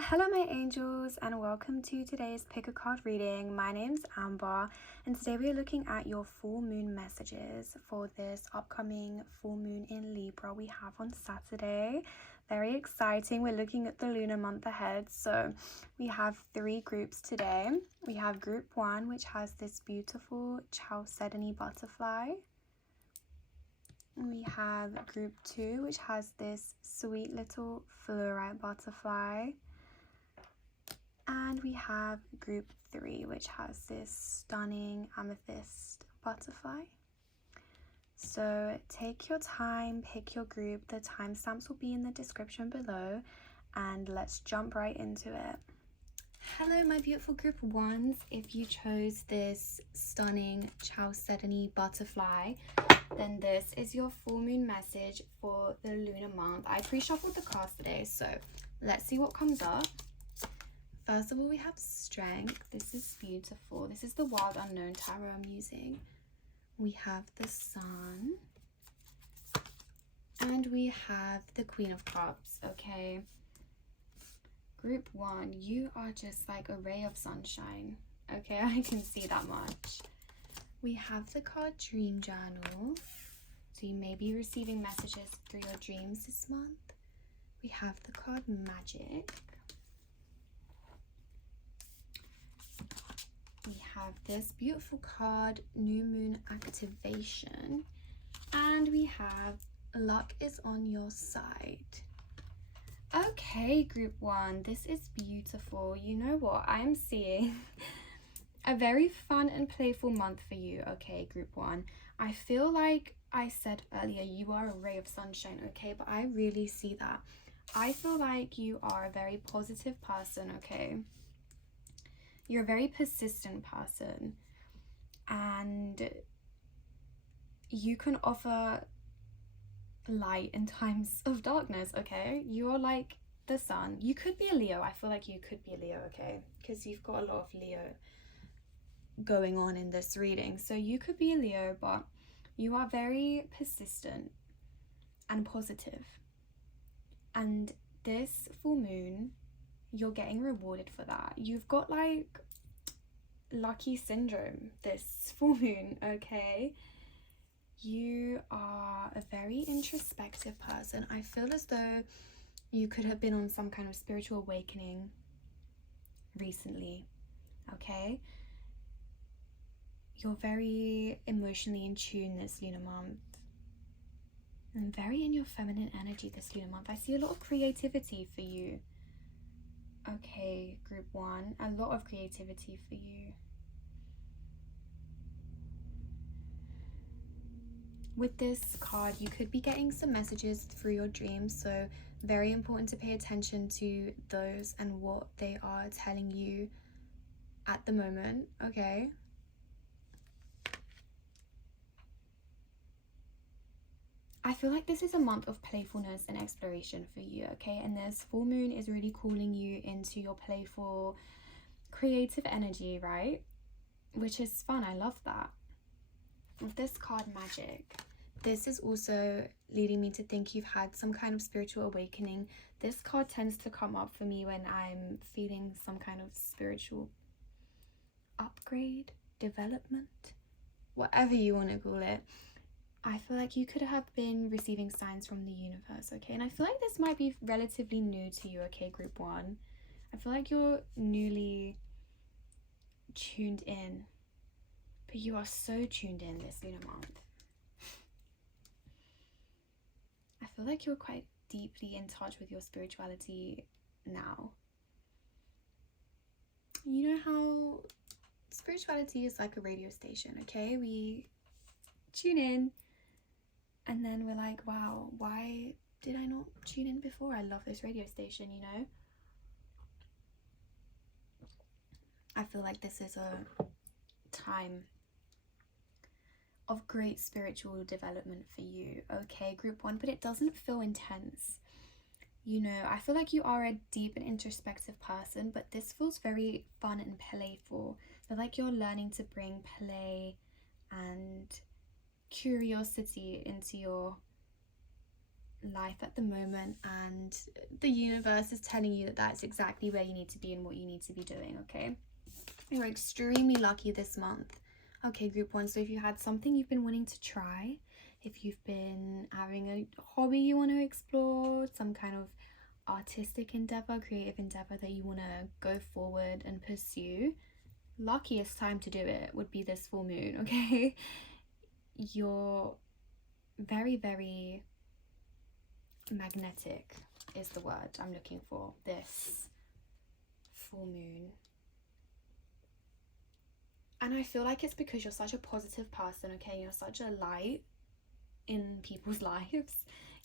Hello my angels and welcome to today's pick a card reading. My name's Amber and today we are looking at your full moon messages for this upcoming full moon in Libra we have on Saturday. Very exciting. We're looking at the lunar month ahead. So we have 3 groups today. We have group 1, which has this beautiful Chalcedony butterfly. We have group 2, which has this sweet little fluorite butterfly. And we have group 3, which has this stunning amethyst butterfly. So take your time, pick your group. The timestamps will be in the description below, and let's jump right into it. Hello my beautiful group 1s. If you chose this stunning Chalcedony butterfly, then this is your full moon message for the lunar month. I pre-shuffled the cards today, so let's see what comes up. First of all, we have Strength. This is beautiful. This is the Wild Unknown Tarot I'm using. We have the Sun. And we have the Queen of Cups, okay? Group 1, you are just like a ray of sunshine, okay? I can see that much. We have the card Dream Journal. So you may be receiving messages through your dreams this month. We have the card Magic. We have this beautiful card, New Moon Activation. And we have Luck is on your side. Okay, group 1, this is beautiful. You know what? I am seeing a very fun and playful month for you, okay, group 1. I feel like I said earlier, you are a ray of sunshine, okay? But I really see that. I feel like you are a very positive person, okay? You're a very persistent person and you can offer light in times of darkness, okay? You're like the sun. You could be a Leo. I feel like you could be a Leo, okay? Because you've got a lot of Leo going on in this reading. So you could be a Leo, but you are very persistent and positive. And this full moon, you're getting rewarded for that. You've got like lucky syndrome this full moon, okay? You are a very introspective person. I feel as though you could have been on some kind of spiritual awakening recently, okay? You're very emotionally in tune this lunar month and very in your feminine energy this lunar month. I see a lot of creativity for you. Okay, group 1, a lot of creativity for you. With this card, you could be getting some messages through your dreams, so very important to pay attention to those and what they are telling you at the moment, okay? I feel like this is a month of playfulness and exploration for you, okay? And this full moon is really calling you into your playful, creative energy, right? Which is fun. I love that. With this card Magic, this is also leading me to think you've had some kind of spiritual awakening. This card tends to come up for me when I'm feeling some kind of spiritual upgrade, development, whatever you want to call it. I feel like you could have been receiving signs from the universe, okay? And I feel like this might be relatively new to you, okay, group 1. I feel like you're newly tuned in, but you are so tuned in this lunar month. I feel like you're quite deeply in touch with your spirituality now. You know how spirituality is like a radio station, okay? We tune in and then we're like, wow, why did I not tune in before? I love this radio station, you know? I feel like this is a time of great spiritual development for you, okay, group 1, but it doesn't feel intense. You know, I feel like you are a deep and introspective person, but this feels very fun and playful. I feel like you're learning to bring play and curiosity into your life at the moment, and the universe is telling you that that's exactly where you need to be and what you need to be doing, okay? You're extremely lucky this month. Okay, group 1, so if you had something you've been wanting to try, if you've been having a hobby you want to explore, some kind of artistic endeavor, creative endeavor that you want to go forward and pursue, luckiest time to do it would be this full moon, okay? You're very, very magnetic is the word I'm looking for, this full moon. And I feel like it's because you're such a positive person, okay? You're such a light in people's lives.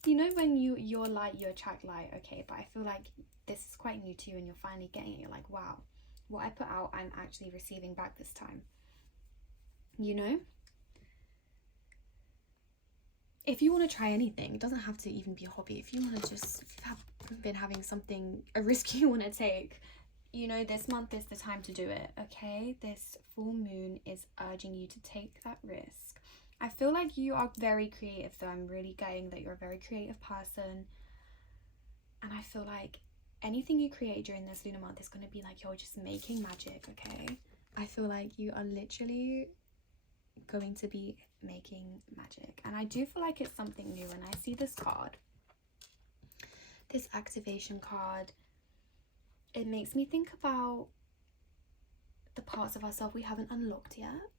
You know, when you're light, you attract light, okay? But I feel like this is quite new to you and you're finally getting it. You're like, wow, what I put out, I'm actually receiving back this time. You know? If you want to try anything, it doesn't have to even be a hobby. If you want to just, if you've been having something, a risk you want to take, you know, this month is the time to do it, okay? This full moon is urging you to take that risk. I feel like you are very creative, though. I'm really getting that you're a very creative person. And I feel like anything you create during this lunar month is going to be like you're just making magic, okay? I feel like you are literally going to be making magic. And I do feel like it's something new. When I see this card, this activation card, it makes me think about the parts of ourselves we haven't unlocked yet.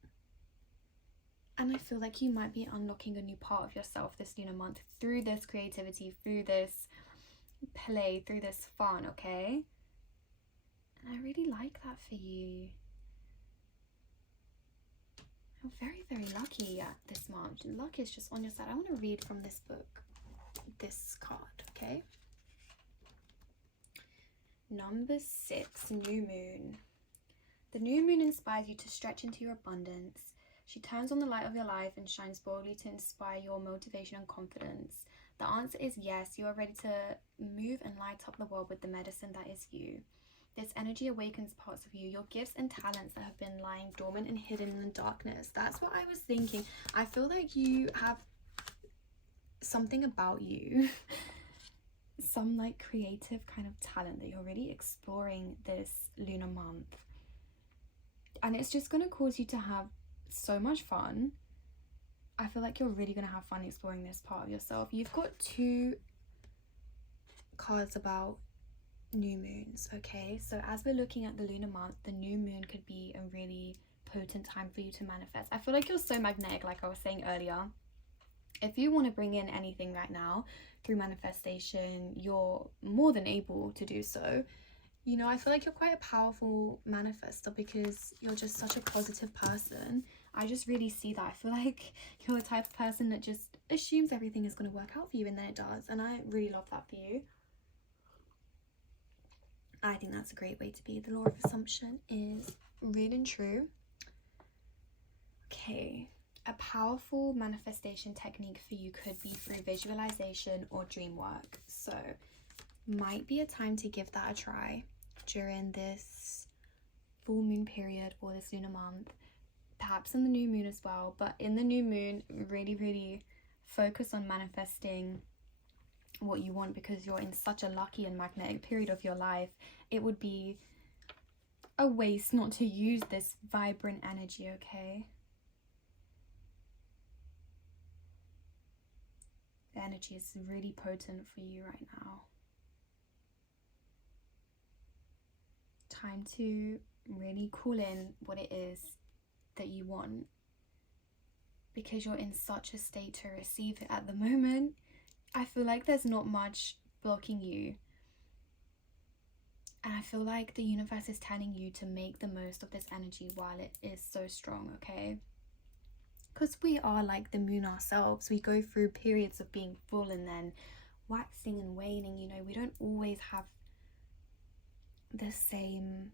And I feel like you might be unlocking a new part of yourself this lunar month through this creativity, through this play, through this fun, okay? And I really like that for you. You're very, very lucky at this month. Luck is just on your side. I want to read from this book, this card, okay? Number 6, New Moon. The new moon inspires you to stretch into your abundance. She turns on the light of your life and shines boldly to inspire your motivation and confidence. The answer is yes, you are ready to move and light up the world with the medicine that is you. This energy awakens parts of you, your gifts and talents that have been lying dormant and hidden in the darkness. That's what I was thinking. I feel like you have something about you, some like creative kind of talent that you're really exploring this lunar month. And it's just going to cause you to have so much fun. I feel like you're really going to have fun exploring this part of yourself. You've got 2 cards about new moons, okay? So as we're looking at the lunar month, the new moon could be a really potent time for you to manifest. I feel like you're so magnetic, like I was saying earlier. If you want to bring in anything right now through manifestation, you're more than able to do so. You know, I feel like you're quite a powerful manifestor because you're just such a positive person. I just really see that. I feel like you're the type of person that just assumes everything is going to work out for you, and then it does. And I really love that for you. I think that's a great way to be. The law of assumption is real and true. Okay. A powerful manifestation technique for you could be through visualization or dream work. So might be a time to give that a try during this full moon period or this lunar month, perhaps in the new moon as well. But in the new moon, really focus on manifesting what you want, because you're in such a lucky and magnetic period of your life. It would be a waste not to use this vibrant energy, okay? The energy is really potent for you right now. Time to really call in what it is that you want, because you're in such a state to receive it at the moment. I feel like there's not much blocking you, and I feel like the universe is telling you to make the most of this energy while it is so strong, okay? Because we are like the moon ourselves. We go through periods of being full and then waxing and waning. You know, we don't always have the same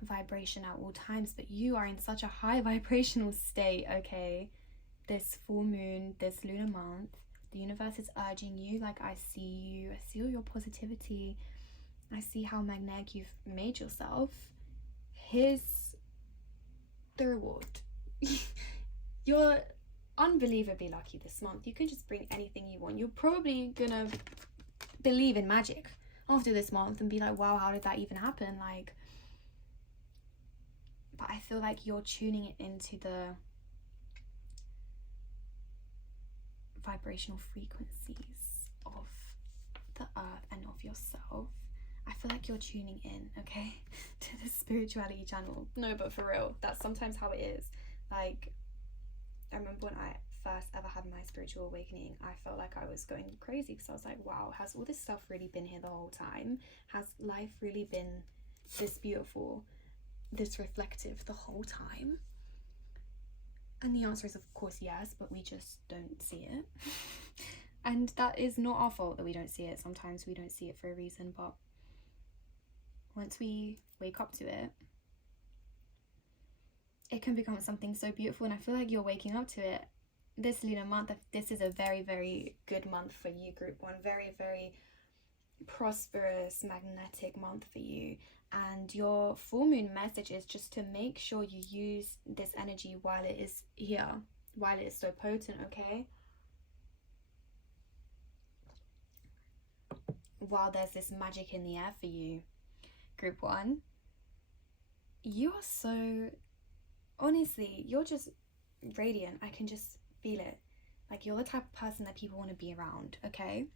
vibration at all times, but you are in such a high vibrational state, okay? This full moon, this lunar month, the universe is urging you. Like, I see you, I see all your positivity, I see how magnetic you've made yourself. Here's the reward. You're unbelievably lucky this month. You can just bring anything you want. You're probably gonna believe in magic after this month and be like, wow, how did that even happen? Like, but I feel like you're tuning it into the vibrational frequencies of the earth and of yourself. I feel like you're tuning in, okay, to the spirituality channel. No, but for real, that's sometimes how it is. Like, I remember when I first ever had my spiritual awakening, I felt like I was going crazy because I was like, wow, has all this stuff really been here the whole time? Has life really been this beautiful, this reflective the whole time? And the answer is, of course, yes, but we just don't see it. And that is not our fault that we don't see it. Sometimes we don't see it for a reason, but once we wake up to it, it can become something so beautiful. And I feel like you're waking up to it. This lunar month, this is a very, very good month for you, Group 1. Very, very prosperous, magnetic month for you. And your full moon message is just to make sure you use this energy while it is here, while it is so potent, okay? While there's this magic in the air for you, Group 1, you are so, honestly, you're just radiant. I can just feel it. Like, you're the type of person that people want to be around, okay?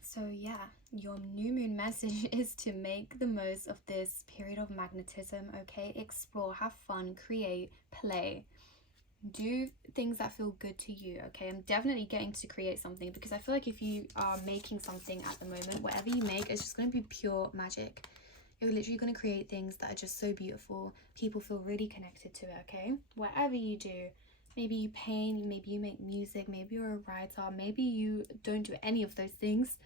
So yeah, your new moon message is to make the most of this period of magnetism, okay? Explore, have fun, create, play. Do things that feel good to you, okay? I'm definitely getting to create something because I feel like if you are making something at the moment, whatever you make is just going to be pure magic. You're literally going to create things that are just so beautiful. People feel really connected to it, okay? Whatever you do, maybe you paint, maybe you make music, maybe you're a writer, maybe you don't do any of those things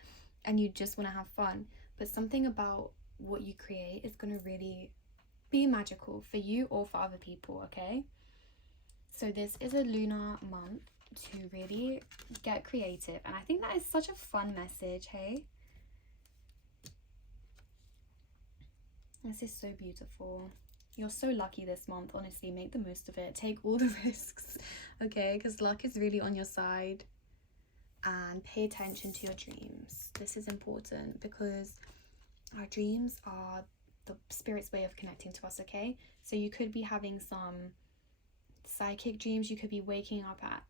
and you just want to have fun. But something about what you create is going to really be magical for you or for other people, okay? So this is a lunar month to really get creative. And I think that is such a fun message, hey? This is so beautiful. You're so lucky this month, honestly. Make the most of it. Take all the risks, okay? Because luck is really on your side. And pay attention to your dreams. This is important because our dreams are the spirit's way of connecting to us, okay? So you could be having some psychic dreams. You could be waking up at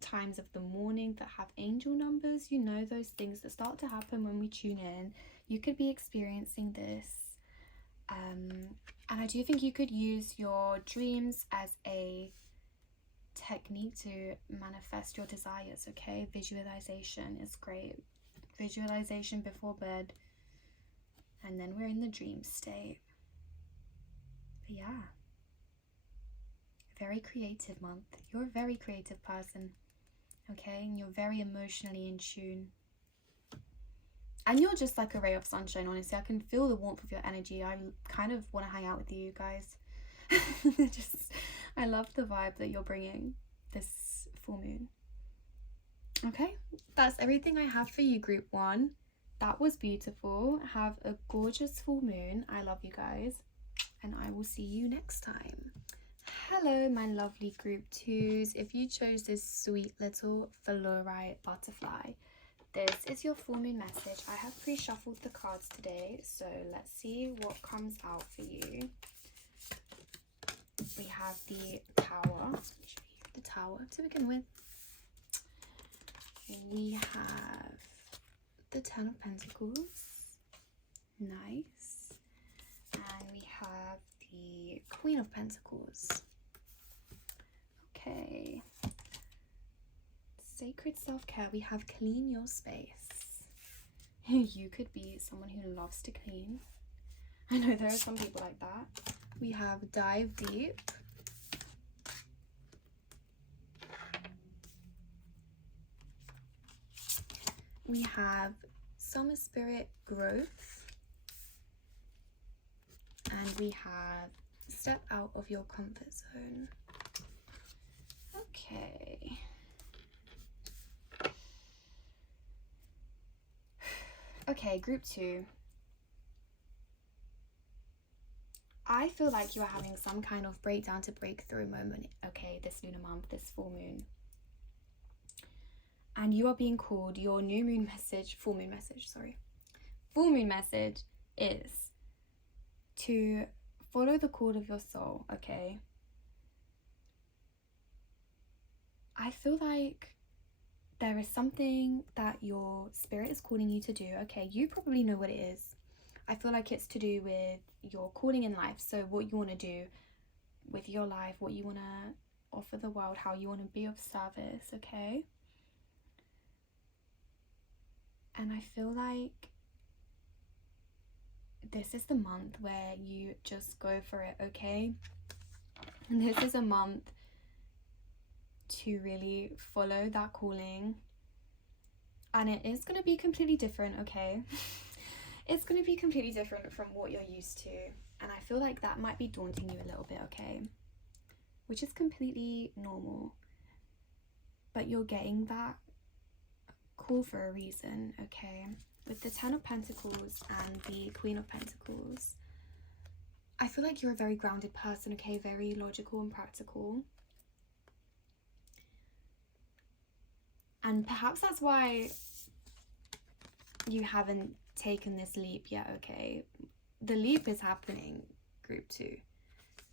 times of the morning that have angel numbers, you know, those things that start to happen when we tune in. You could be experiencing this, and I do think you could use your dreams as a technique to manifest your desires, okay? Visualization is great. Visualization before bed, and then we're in the dream state. But yeah, very creative month. You're a very creative person, okay? And you're very emotionally in tune. And you're just like a ray of sunshine, honestly. I can feel the warmth of your energy. I kind of want to hang out with you guys. I love the vibe that you're bringing this full moon. Okay, that's everything I have for you, Group 1. That was beautiful. Have a gorgeous full moon. I love you guys. And I will see you next time. Hello, my lovely Group 2s. If you chose this sweet little fluorite butterfly, this is your full moon message. I have pre-shuffled the cards today, so let's see what comes out for you. We have the Tower. Let me show you the Tower to begin with. We have the Ten of Pentacles. Nice. And we have the Queen of Pentacles. Okay. Sacred self-care. We have clean your space. You could be someone who loves to clean. I know there are some people like that. We have dive deep. We have summer spirit growth. And we have step out of your comfort zone. Okay. Okay, Group 2. I feel like you are having some kind of breakdown to breakthrough moment, okay, this lunar month, this full moon. And you are being called, your full moon message is to follow the call of your soul, okay? I feel like there is something that your spirit is calling you to do, okay? You probably know what it is. I feel like it's to do with your calling in life. So what you want to do with your life, what you want to offer the world, how you want to be of service, okay? And I feel like this is the month where you just go for it, okay? And this is a month to really follow that calling. And it is going to be completely different, okay? It's going to be completely different from what you're used to. And I feel like that might be daunting you a little bit, okay? Which is completely normal. But you're getting that call for a reason, okay? With the Ten of Pentacles and the Queen of Pentacles, I feel like you're a very grounded person, okay? Very logical and practical. And perhaps that's why you haven't taken this leap yet, okay? The leap is happening, group 2.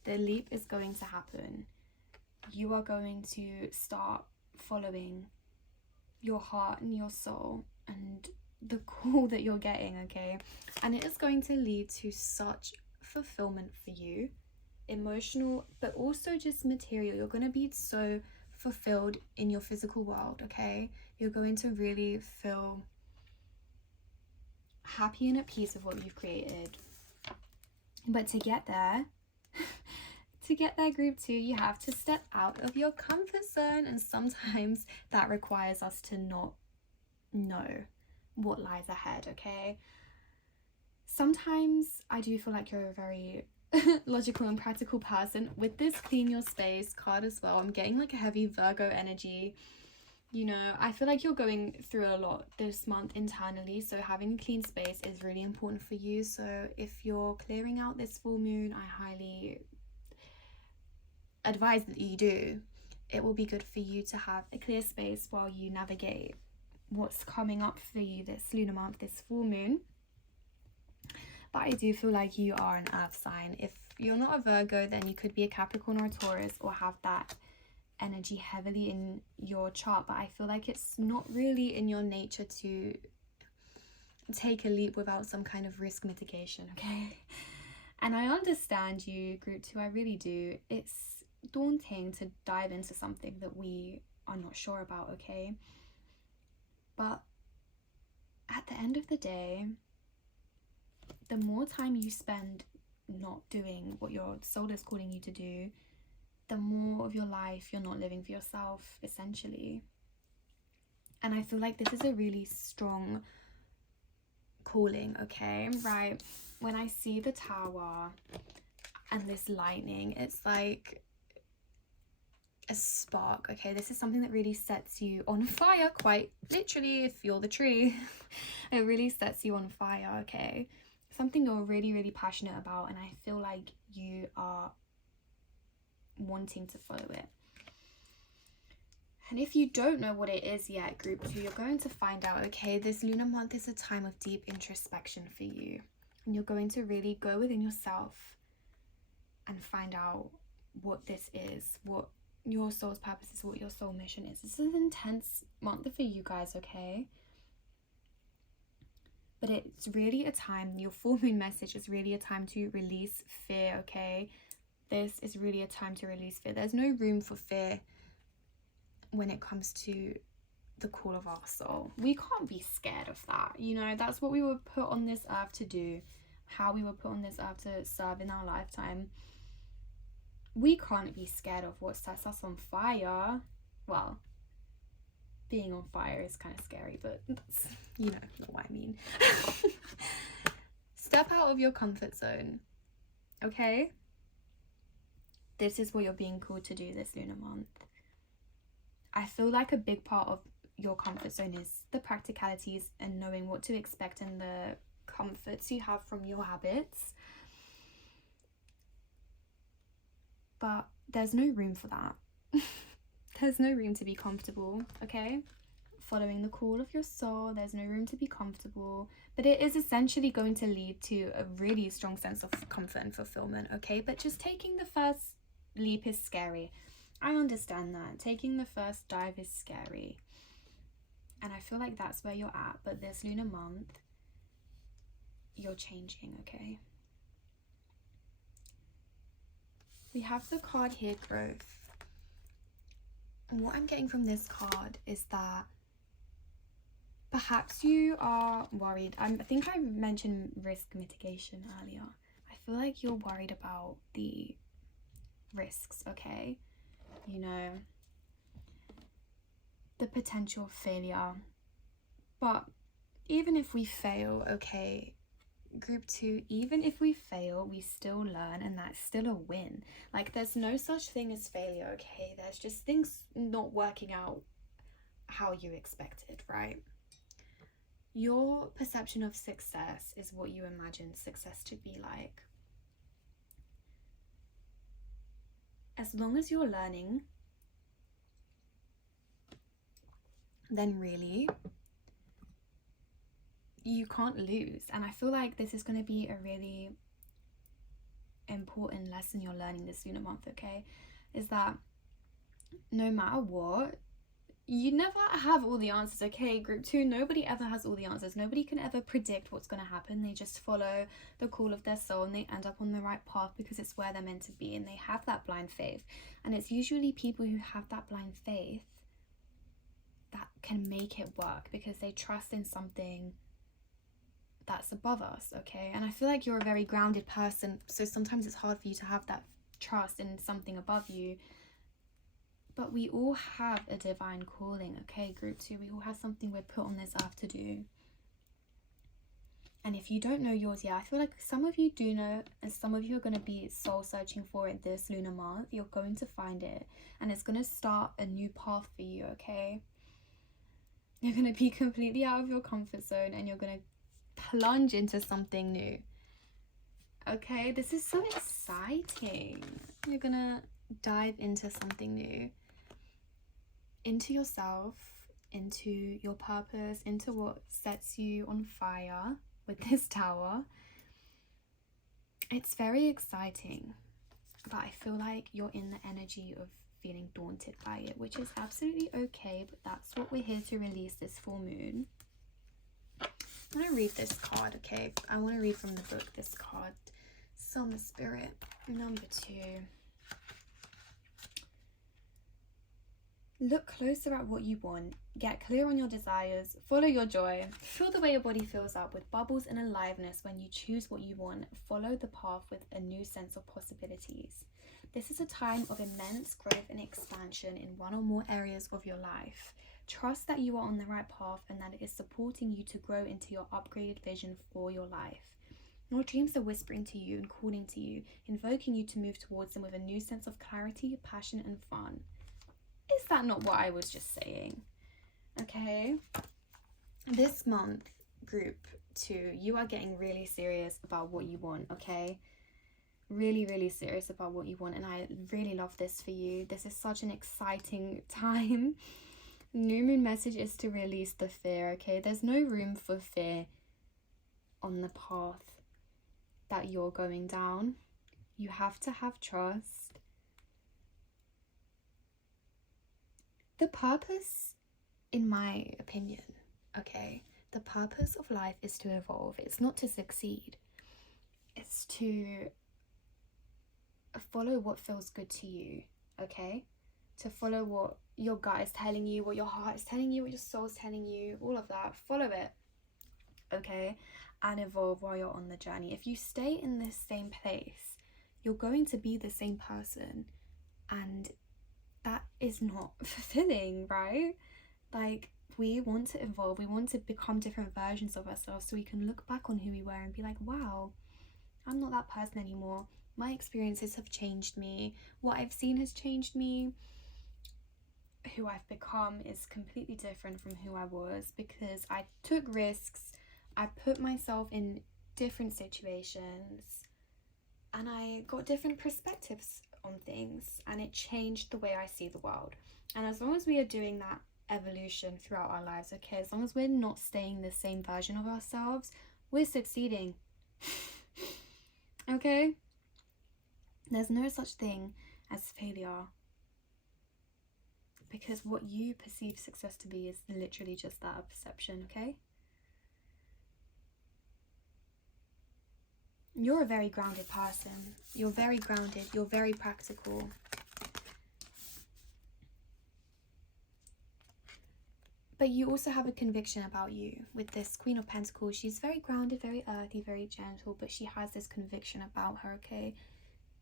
The leap is going to happen. You are going to start following your heart and your soul and the call that you're getting, okay? And it is going to lead to such fulfillment for you, emotional, but also just material. You're going to be so fulfilled in your physical world, okay? You're going to really feel happy and at peace with what you've created. But to get there, group 2, you have to step out of your comfort zone, and sometimes that requires us to not know what lies ahead, okay? Sometimes I do feel like you're a very logical and practical person. With this Clean Your Space card as well, I'm getting like a heavy Virgo energy. You know, I feel like you're going through a lot this month internally, so having a clean space is really important for you. So if you're clearing out this full moon, I highly advise that you do. It will be good for you to have a clear space while you navigate what's coming up for you this lunar month, this full moon. But I do feel like you are an earth sign. If you're not a Virgo, then you could be a Capricorn or a Taurus, or have that energy heavily in your chart. But I feel like it's not really in your nature to take a leap without some kind of risk mitigation, okay? And I understand you, group 2, I really do. It's daunting to dive into something that we are not sure about, okay? But at the end of the day, the more time you spend not doing what your soul is calling you to do, the more of your life you're not living for yourself, essentially. And I feel like this is a really strong calling, okay? Right, when I see the Tower and this lightning, it's like a spark, okay? This is something that really sets you on fire, quite literally, if you're the tree. It really sets you on fire, okay? Something you're really, really passionate about, and I feel like you are wanting to follow it. And if you don't know what it is yet, group 2, you're going to find out, okay? This lunar month is a time of deep introspection for you, and you're going to really go within yourself and find out what this is, what your soul's purpose is, what your soul mission is. This is an intense month for you guys, okay? But it's really a time, your full moon message is really a time to release fear, okay? This is really a time to release fear. There's no room for fear when it comes to the call of our soul. We can't be scared of that, you know? That's what we were put on this earth to do, how we were put on this earth to serve in our lifetime. We can't be scared of what sets us on fire. Well, being on fire is kind of scary, but that's, you know what I mean. Step out of your comfort zone, okay? This is what you're being called to do this lunar month. I feel like a big part of your comfort zone is the practicalities and knowing what to expect and the comforts you have from your habits. but there's no room for that. There's no room to be comfortable, okay? Following the call of your soul, there's no room to be comfortable, but it is essentially going to lead to a really strong sense of comfort and fulfillment, okay? But just taking the first leap is scary. I understand that. Taking the first dive is scary. And I feel like that's where you're at. But this lunar month, you're changing, okay? We have the card here, growth. And what I'm getting from this card is that perhaps you are worried. I think I mentioned risk mitigation earlier. I feel like you're worried about the risks, okay? You know, the potential failure. But even if we fail, okay, group 2, even if we fail, we still learn, and that's still a win. Like, there's no such thing as failure, okay? There's just things not working out how you expected, right? Your perception of success is what you imagine success to be like. As long as you're learning, then really you can't lose. And I feel like this is going to be a really important lesson you're learning this lunar month, okay? Is that no matter what, you never have all the answers, okay? Group 2, nobody ever has all the answers. Nobody can ever predict what's going to happen. They just follow the call of their soul and they end up on the right path because it's where they're meant to be, and they have that blind faith. And it's usually people who have that blind faith that can make it work because they trust in something that's above us, okay? And I feel like you're a very grounded person, so sometimes it's hard for you to have that trust in something above you. But we all have a divine calling, okay, group 2? We all have something we're put on this earth to do. And if you don't know yours yet, I feel like some of you do know, and some of you are going to be soul searching for it this lunar month. You're going to find it, and it's going to start a new path for you, okay? You're going to be completely out of your comfort zone, and you're going to plunge into something new, okay? This is so exciting. You're going to dive into something new, into yourself, into your purpose, into what sets you on fire with this tower. It's very exciting, but I feel like you're in the energy of feeling daunted by it, which is absolutely okay, but that's what we're here to release this full moon. I'm gonna read this card, okay? I want to read from the book this card. Summer Spirit, number 2. Look closer at what you want, get clear on your desires, follow your joy, feel the way your body fills up with bubbles and aliveness when you choose what you want, follow the path with a new sense of possibilities. This is a time of immense growth and expansion in one or more areas of your life. Trust that you are on the right path and that it is supporting you to grow into your upgraded vision for your life. Your dreams are whispering to you and calling to you, invoking you to move towards them with a new sense of clarity, passion, and fun. Is that not what I was just saying? Okay. This month, group 2, you are getting really serious about what you want, okay? Really, really serious about what you want. And I really love this for you. This is such an exciting time. New moon message is to release the fear, okay? There's no room for fear on the path that you're going down. You have to have trust. The purpose, in my opinion, okay, the purpose of life is to evolve. It's not to succeed. It's to follow what feels good to you, okay? To follow what your gut is telling you, what your heart is telling you, what your soul is telling you, all of that. Follow it, okay? And evolve while you're on the journey. If you stay in this same place, you're going to be the same person, and that is not fulfilling, right? Like, we want to evolve, we want to become different versions of ourselves so we can look back on who we were and be like, wow, I'm not that person anymore. My experiences have changed me. What I've seen has changed me. Who I've become is completely different from who I was because I took risks. I put myself in different situations and I got different perspectives on things, and it changed the way I see the world. And as long as we are doing that evolution throughout our lives, okay, as long as we're not staying the same version of ourselves, we're succeeding. Okay? There's no such thing as failure, because what you perceive success to be is literally just that, a perception. Okay? You're a very grounded person. You're very grounded. You're very practical. But you also have a conviction about you. With this Queen of Pentacles, she's very grounded, very earthy, very gentle, but she has this conviction about her, okay?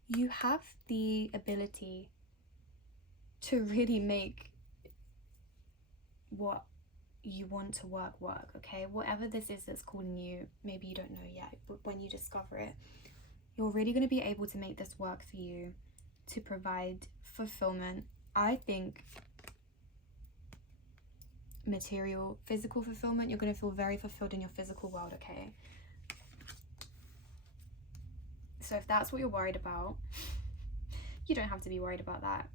You have the ability to really make what you want to work, okay? Whatever this is that's calling you, maybe you don't know yet, but when you discover it, you're really going to be able to make this work for you, to provide fulfillment. I think material, physical fulfillment. You're going to feel very fulfilled in your physical world, okay? So if that's what you're worried about, you don't have to be worried about that.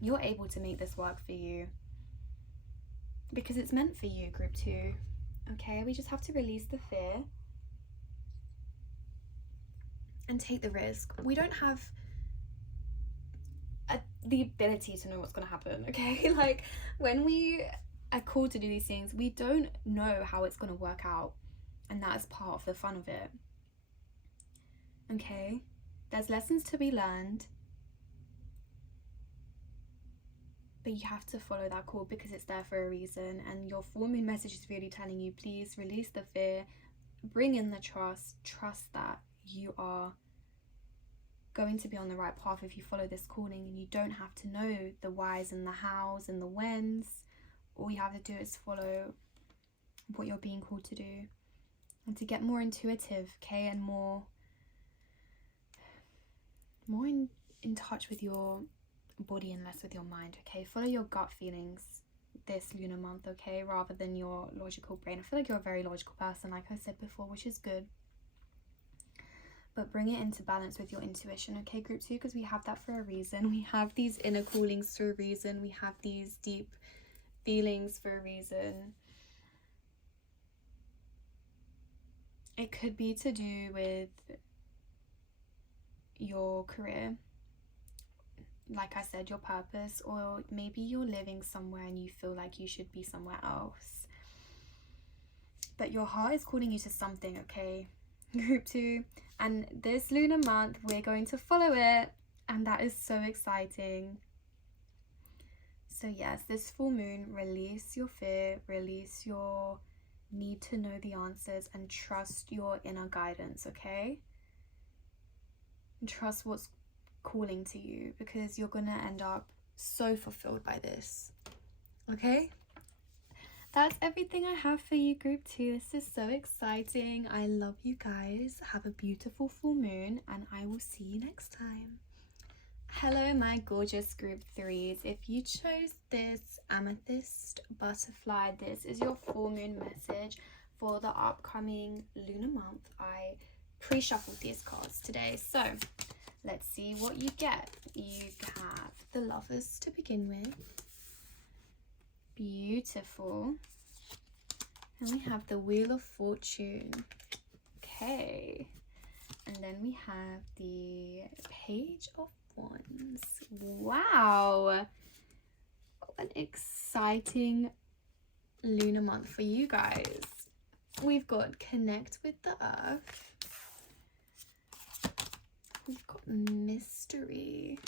You're able to make this work for you because it's meant for you, group 2. Okay, we just have to release the fear and take the risk. We don't have the ability to know what's going to happen, okay? Like, when we are called to do these things, we don't know how it's going to work out, and that is part of the fun of it. Okay, there's lessons to be learned, but you have to follow that call because it's there for a reason. And your full moon message is really telling you, please release the fear, bring in the trust that you are going to be on the right path if you follow this calling, and you don't have to know the whys and the hows and the whens. All you have to do is follow what you're being called to do, and to get more intuitive, okay, and more in touch with your body and less with your mind, okay? Follow your gut feelings this lunar month, okay, rather than your logical brain. I feel like you're a very logical person, like I said before, which is good, but bring it into balance with your intuition, okay, group 2, because we have that for a reason. We have these inner callings for a reason. We have these deep feelings for a reason. It could be to do with your career, like I said, your purpose, or maybe you're living somewhere and you feel like you should be somewhere else, but your heart is calling you to something, okay, group 2. And this lunar month we're going to follow it, and that is so exciting. So yes, this full moon, release your fear, release your need to know the answers, and trust your inner guidance, okay? And trust what's calling to you, because you're gonna end up so fulfilled by this, okay? That's everything I have for you, group 2. This is so exciting. I love you guys. Have a beautiful full moon, and I will see you next time. Hello, my gorgeous group 3s. If you chose this amethyst butterfly, this is your full moon message for the upcoming lunar month. I pre-shuffled these cards today, so let's see what you get. You have the Lovers to begin with. Beautiful. And we have the Wheel of Fortune. Okay. And then we have the Page of Wands. Wow. What an exciting lunar month for you guys. We've got Connect with the Earth. We've got Mystery.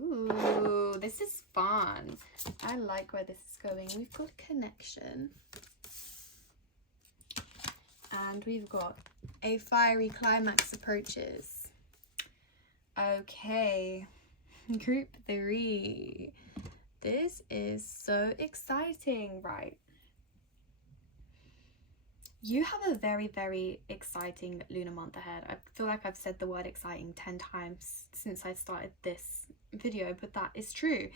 Ooh, this is fun. I like where this is going. We've got Connection. And we've got A Fiery Climax Approaches. Okay, group 3. This is so exciting, right? You have a very, very exciting lunar month ahead. I feel like I've said the word exciting 10 times since I started this video, but that is true.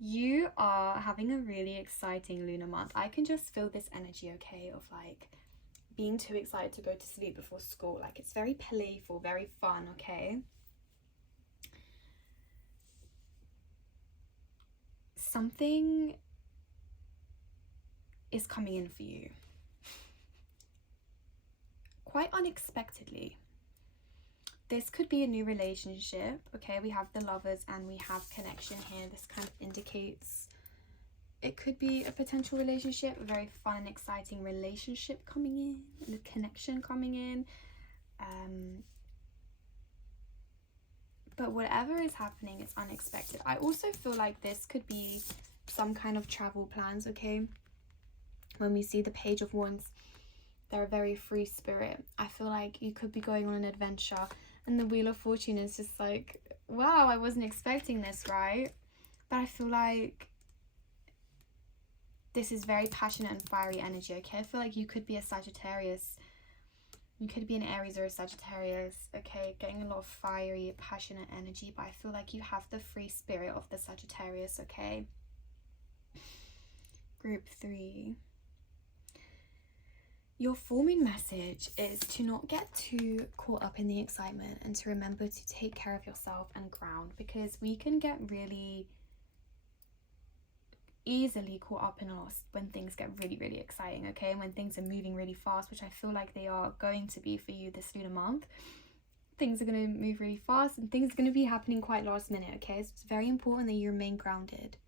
You are having a really exciting lunar month. I can just feel this energy, okay, of like being too excited to go to sleep before school. Like, it's very playful, very fun, okay? something is coming in for you quite unexpectedly. This could be a new relationship, okay? We have the Lovers and we have connection here. This kind of indicates it could be a potential relationship, a very fun and exciting relationship coming in, and a connection coming in. But whatever is happening is unexpected. I also feel like this could be some kind of travel plans, okay? When we see the Page of Wands, they're a very free spirit. I feel like you could be going on an adventure, and the Wheel of Fortune is just like, wow, I wasn't expecting this, right? But I feel like this is very passionate and fiery energy, okay? I feel like you could be a Sagittarius. You could be an Aries or a Sagittarius, okay? Getting a lot of fiery, passionate energy, but I feel like you have the free spirit of the Sagittarius, okay? Group 3. Your full moon message is to not get too caught up in the excitement and to remember to take care of yourself and ground, because we can get really easily caught up in us when things get really exciting, okay? When things are moving really fast, which I feel like they are going to be for you this lunar month. Things are going to move really fast and things are going to be happening quite last minute, okay? So it's very important that you remain grounded.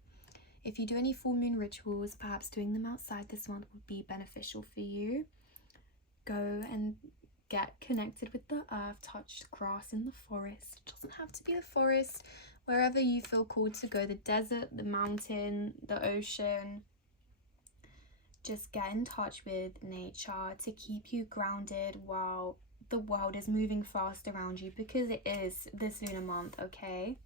If you do any full moon rituals, perhaps doing them outside this month would be beneficial for you. Go and get connected with the earth, touch grass in the forest. It doesn't have to be a forest. Wherever you feel called to go, the desert, the mountain, the ocean. Just get in touch with nature to keep you grounded while the world is moving fast around you, because it is this lunar month, okay?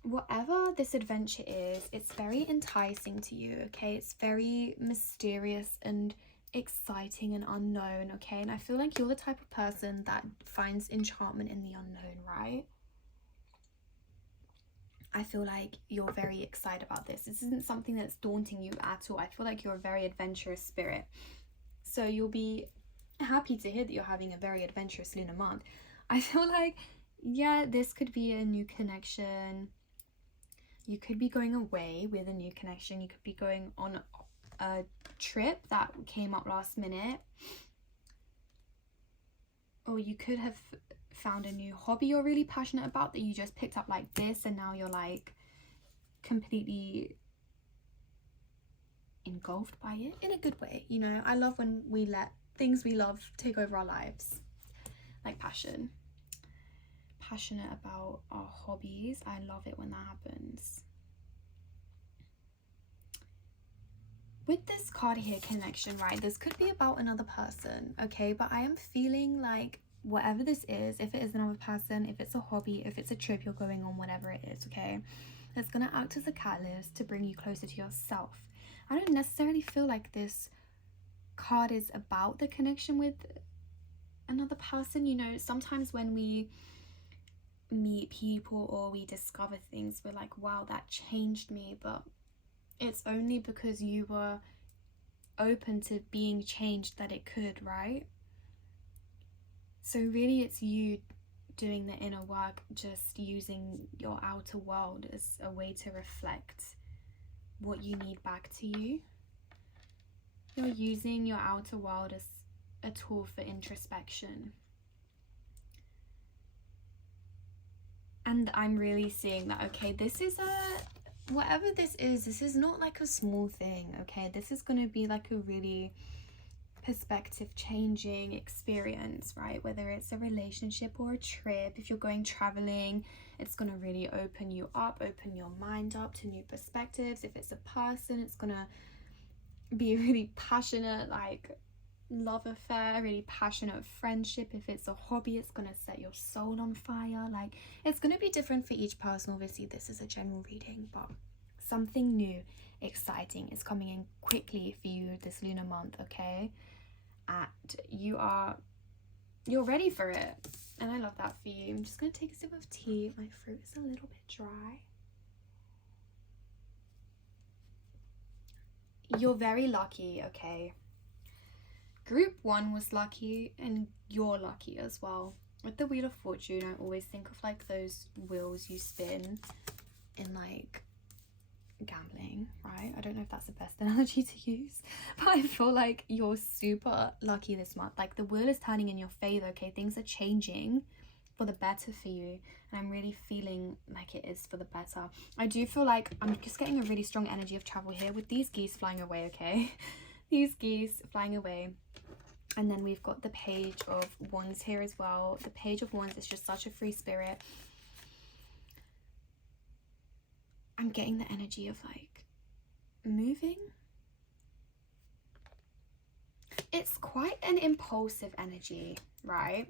Whatever this adventure is, it's very enticing to you, okay? It's very mysterious and exciting and unknown, okay? And I feel like you're the type of person that finds enchantment in the unknown, right? I feel like you're very excited about this. This isn't something that's daunting you at all. I feel like you're a very adventurous spirit. So you'll be happy to hear that you're having a very adventurous lunar month. I feel like, yeah, this could be a new connection. You could be going away with a new connection. You could be going on a trip that came up last minute. Or you could have found a new hobby you're really passionate about that you just picked up like this, and now you're like completely engulfed by it in a good way. You know, I love when we let things we love take over our lives, like passionate about our hobbies. I love it when that happens. With this card here, connection, right, this could be about another person, okay? But I am feeling like whatever this is, if it is another person, if it's a hobby, if it's a trip you're going on, whatever it is, okay, it's going to act as a catalyst to bring you closer to yourself. I don't necessarily feel like this card is about the connection with another person. You know, sometimes when we meet people or we discover things, we're like, wow, that changed me, but it's only because you were open to being changed that it could, right? So really it's you doing the inner work, just using your outer world as a way to reflect what you need back to you. You're using your outer world as a tool for introspection. And I'm really seeing that, okay, this is whatever this is not like a small thing, okay? This is going to be like a really perspective changing experience, right? Whether it's a relationship or a trip, if you're going traveling, it's going to really open you up, open your mind up to new perspectives. If it's a person, it's going to be really passionate, like love affair, really passionate friendship. If it's a hobby, it's going to set your soul on fire. Like, it's going to be different for each person. Obviously this is a general reading, but something new, exciting is coming in quickly for you this lunar month, okay? And you're ready for it, and I love that for you. I'm just going to take a sip of tea. My throat is a little bit dry. You're very lucky, okay? Group 1 was lucky, and you're lucky as well. with the Wheel of Fortune, I always think of like those wheels you spin in like gambling, right? I don't know if that's the best analogy to use, but I feel like you're super lucky this month. Like the wheel is turning in your favor, okay? Things are changing for the better for you, and I'm really feeling like it is for the better. I do feel like I'm just getting a really strong energy of travel here with these geese flying away, okay? These geese flying away. And then we've got the Page of Wands here as well. The Page of Wands is just such a free spirit. I'm getting the energy of like moving. It's quite an impulsive energy, right?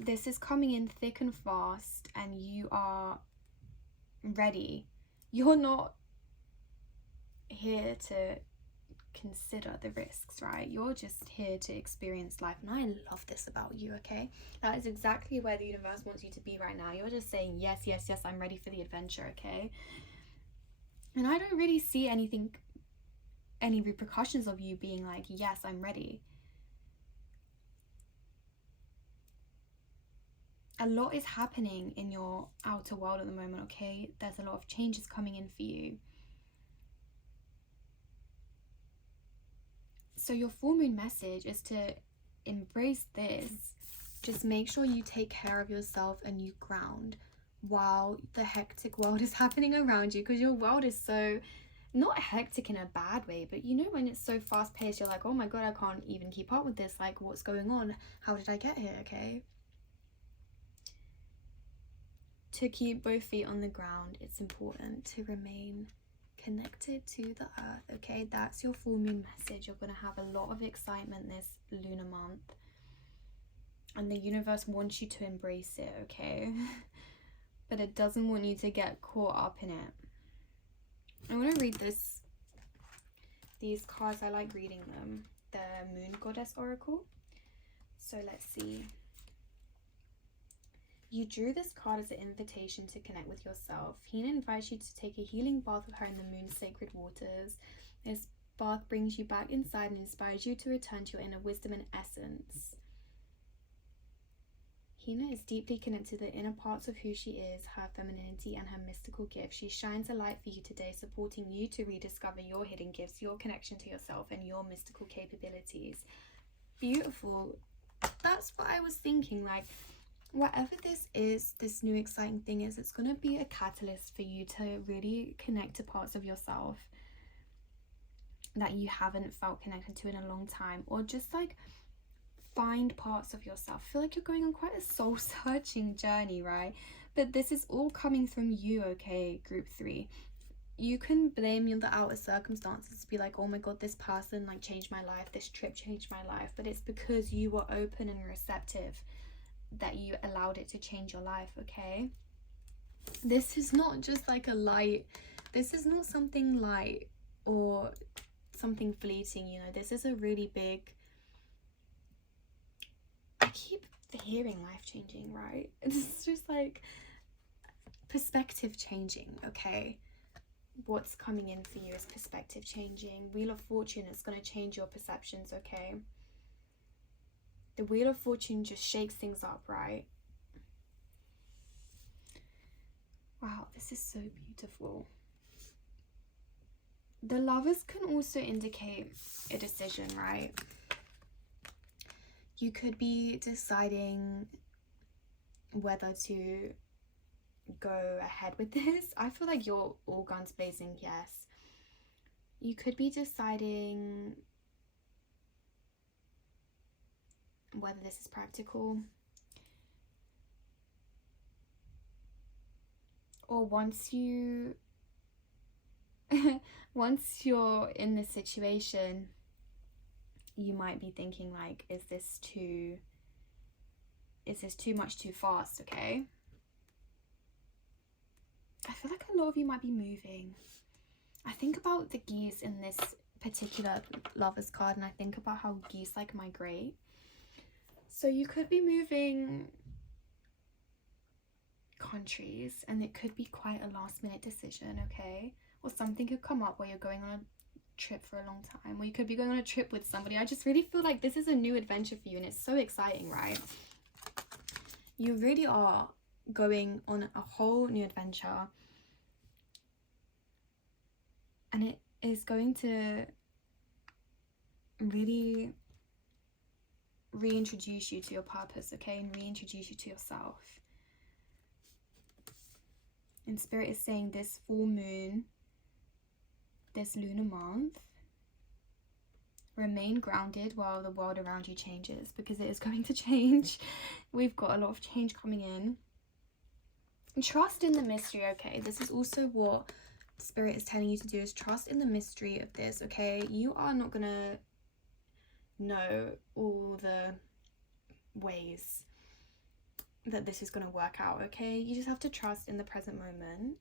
This is coming in thick and fast, and you are ready. You're not here to consider the risks, right? You're just here to experience life, and I love this about you, okay? That is exactly where the universe wants you to be right now. You're just saying yes, yes, yes, I'm ready for the adventure, okay? And I don't really see any repercussions of you being like, yes, I'm ready. A lot is happening in your outer world at the moment, okay? There's a lot of changes coming in for you. So your full moon message is to embrace this. Just make sure you take care of yourself and you ground while the hectic world is happening around you, because your world is so, not hectic in a bad way, but you know when it's so fast paced, you're like, oh my god, I can't even keep up with this. Like, what's going on? How did I get here? Okay. To keep both feet on the ground, it's important to remain connected to the earth, okay? That's your full moon message. You're going to have a lot of excitement this lunar month, and the universe wants you to embrace it, okay? But it doesn't want you to get caught up in it. I want to read these cards. I like reading them. The Moon Goddess Oracle. So let's see. You drew this card as an invitation to connect with yourself. Hina invites you to take a healing bath with her in the moon's sacred waters. This bath brings you back inside and inspires you to return to your inner wisdom and essence. Hina is deeply connected to the inner parts of who she is, her femininity and her mystical gifts. She shines a light for you today, supporting you to rediscover your hidden gifts, your connection to yourself, and your mystical capabilities. Beautiful. That's what I was thinking, like, whatever this is, this new exciting thing is, it's going to be a catalyst for you to really connect to parts of yourself that you haven't felt connected to in a long time, or just like find parts of yourself. I feel like you're going on quite a soul searching journey, right? But this is all coming from you, okay, group 3. You can blame the outer circumstances, be like, oh my god, this person like changed my life, this trip changed my life, but it's because you were open and receptive that you allowed it to change your life, okay? This is not just like a light, this is not something light or something fleeting, you know. This is a really big, I keep hearing life changing, right? It's just like perspective changing, okay? What's coming in for you is perspective changing. Wheel of Fortune is going to change your perceptions, okay? The Wheel of Fortune just shakes things up, right? Wow, this is so beautiful. The Lovers can also indicate a decision, right? You could be deciding whether to go ahead with this. I feel like you're all guns blazing, yes. You could be deciding whether this is practical, or once you're in this situation, you might be thinking like, is this too much too fast, okay? I feel like a lot of you might be moving. I think about the geese in this particular Lovers card, and I think about how geese like migrate. So you could be moving countries, and it could be quite a last minute decision, okay? Or something could come up where you're going on a trip for a long time, or you could be going on a trip with somebody. I just really feel like this is a new adventure for you, and it's so exciting, right? You really are going on a whole new adventure, and it is going to really reintroduce you to your purpose, okay, and reintroduce you to yourself. And Spirit is saying this full moon, this lunar month, remain grounded while the world around you changes, because it is going to change. We've got a lot of change coming in. Trust in the mystery, okay? This is also what Spirit is telling you to do, is trust in the mystery of this, okay? You are not gonna know all the ways that this is gonna work out, okay? You just have to trust in the present moment.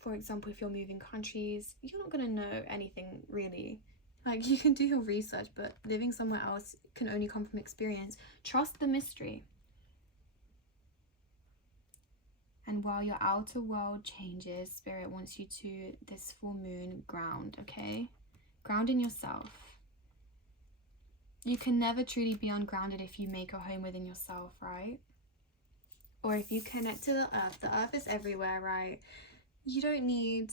For example, if you're moving countries, you're not gonna know anything really. Like, you can do your research, but living somewhere else can only come from experience. Trust the mystery. And while your outer world changes, Spirit wants you to, this full moon, ground, okay? Ground in yourself. You can never truly be ungrounded if you make a home within yourself, right? Or if you connect to the earth. The earth is everywhere, right? You don't need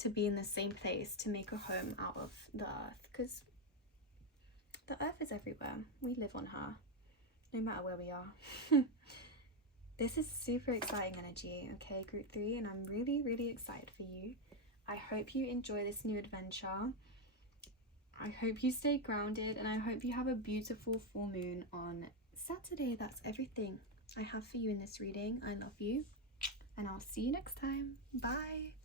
to be in the same place to make a home out of the earth, because the earth is everywhere. We live on her, no matter where we are. This is super exciting energy, okay, Group 3, and I'm really, really excited for you. I hope you enjoy this new adventure. I hope you stay grounded, and I hope you have a beautiful full moon on Saturday. That's everything I have for you in this reading. I love you, and I'll see you next time. Bye.